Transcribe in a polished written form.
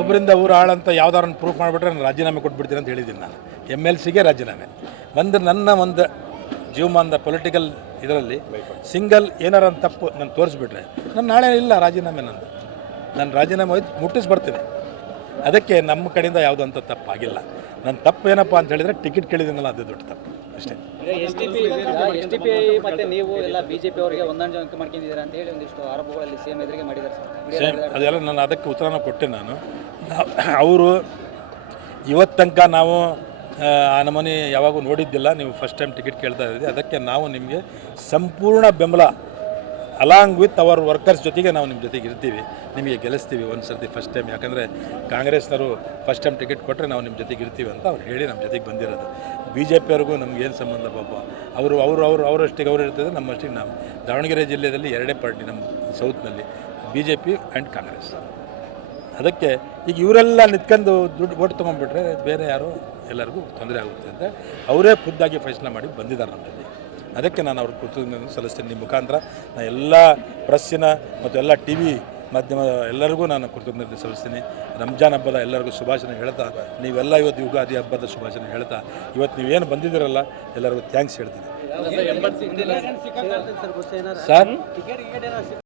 ಒಬ್ಬರಿಂದ ಊರು ಆಳಂತ ಯಾವ್ದಾರನ್ನು ಪ್ರೂಫ್ ಮಾಡಿಬಿಟ್ರೆ ನಾನು ರಾಜೀನಾಮೆ ಕೊಟ್ಬಿಡ್ತೀನಿ ಅಂತ ಹೇಳಿದ್ದೀನಿ. ನಾನು MLCಗೆ ರಾಜೀನಾಮೆ ನನ್ನ ಒಂದು ಜೀವಮಾನದ ಪೊಲಿಟಿಕಲ್ ಇದರಲ್ಲಿ ಸಿಂಗಲ್ ಏನಾರ ಒಂದು ತಪ್ಪು ನಾನು ತೋರಿಸ್ಬಿಟ್ರೆ ನಾನು ನಾಳೆ ಇಲ್ಲ ರಾಜೀನಾಮೆ ನಾನು ರಾಜೀನಾಮೆ ಹೋಯ್ತು ಮುಟ್ಟಿಸ್ಬರ್ತೀನಿ. ಅದಕ್ಕೆ ನಮ್ಮ ಕಡೆಯಿಂದ ಯಾವುದಂಥ ತಪ್ಪಾಗಿಲ್ಲ. ನನ್ನ ತಪ್ಪು ಏನಪ್ಪ ಅಂತ ಹೇಳಿದರೆ ಟಿಕೆಟ್ ಕೇಳಿದ್ದೀನಲ್ಲ ಅದು ದೊಡ್ಡ ತಪ್ಪು ಅಷ್ಟೇ. SDPI ಮತ್ತು ನೀವು ಎಲ್ಲ BJP ಅವರಿಗೆ ಹೊಂದಾಣಿಕೆ ಮಾಡ್ಕೊಂಡಿದ್ದೀರಾ ಅಂತ ಹೇಳಿ ಒಂದಿಷ್ಟು ಆರೋಪಗಳಲ್ಲಿ CM ಎದುರಿಗೆ ಮಾಡಿದ್ದಾರೆ ಸೇಮ್ ಅದೆಲ್ಲ ನಾನು ಅದಕ್ಕೆ ಉತ್ತರನ ಕೊಟ್ಟೆ. ಅವರು ಇವತ್ತು ತನಕ ನಾವು ಆ ನಮೂನೆ ಯಾವಾಗೂ ನೋಡಿದ್ದಿಲ್ಲ. ನೀವು ಫಸ್ಟ್ ಟೈಮ್ ಟಿಕೆಟ್ ಕೇಳ್ತಾ ಇದ್ದೀವಿ. ಅದಕ್ಕೆ ನಾವು ನಿಮಗೆ ಸಂಪೂರ್ಣ ಬೆಂಬಲ ಅಲಾಂಗ್ ವಿತ್ ಅವರ್ ವರ್ಕರ್ಸ್ ಜೊತೆಗೆ ನಾವು ನಿಮ್ಮ ಜೊತೆಗೆ ಇರ್ತೀವಿ, ನಿಮಗೆ ಗೆಲ್ಲಿಸ್ತೀವಿ ಒಂದು ಸರ್ತಿ ಫಸ್ಟ್ ಟೈಮ್. ಯಾಕಂದರೆ ಕಾಂಗ್ರೆಸ್ನವರು ಫಸ್ಟ್ ಟೈಮ್ ಟಿಕೆಟ್ ಕೊಟ್ಟರೆ ನಾವು ನಿಮ್ಮ ಜೊತೆಗೆ ಇರ್ತೀವಿ ಅಂತ ಅವ್ರು ಹೇಳಿ ನಮ್ಮ ಜೊತೆಗೆ ಬಂದಿರೋದು. BJP ಅವ್ರಿಗೂ ನಮಗೇನು ಸಂಬಂಧ ಪಾಪ. ಅವರಷ್ಟಿಗೆ ಅವರು ಇರ್ತದೆ, ನಮ್ಮಷ್ಟಿಗೆ ನಾವು. ದಾವಣಗೆರೆ ಜಿಲ್ಲೆಯಲ್ಲಿ ಎರಡೇ ಪಾರ್ಟಿ ನಮ್ಮ ಸೌತ್ನಲ್ಲಿ, BJP ಆ್ಯಂಡ್ ಕಾಂಗ್ರೆಸ್. ಅದಕ್ಕೆ ಈಗ ಇವರೆಲ್ಲ ನಿಂತ್ಕೊಂಡು ದುಡ್ಡು ಓಟ್ ತೊಗೊಂಡ್ಬಿಟ್ರೆ ಬೇರೆ ಯಾರು ಎಲ್ಲರಿಗೂ ತೊಂದರೆ ಆಗುತ್ತೆ ಅಂತ ಅವರೇ ಖುದ್ದಾಗಿ ಫೈಸಲ ಮಾಡಿ ಬಂದಿದ್ದಾರೆ ನಮ್ಮಲ್ಲಿ. ಅದಕ್ಕೆ ನಾನು ಅವ್ರ ಕೃತಜ್ಞತೆ ಸಲ್ಲಿಸ್ತೀನಿ. ನಿಮ್ಮ ಮುಖಾಂತರ ನಾನು ಎಲ್ಲ ಪ್ರೆಸ್ಸಿನ ಮತ್ತು ಎಲ್ಲ TV ಮಾಧ್ಯಮ ಎಲ್ಲರಿಗೂ ನಾನು ಕೃತಜ್ಞತೆ ಸಲ್ಲಿಸ್ತೀನಿ. ರಂಜಾನ್ ಹಬ್ಬದ ಎಲ್ಲರಿಗೂ ಶುಭಾಶಯ ಹೇಳ್ತಾ, ನೀವೆಲ್ಲ ಇವತ್ತು ಯುಗಾದಿ ಹಬ್ಬದ ಶುಭಾಶಯ ಹೇಳ್ತಾ, ಇವತ್ತು ನೀವೇನು ಬಂದಿದ್ದೀರಲ್ಲ ಎಲ್ಲರಿಗೂ ಥ್ಯಾಂಕ್ಸ್ ಹೇಳ್ತೀನಿ ಸರ್.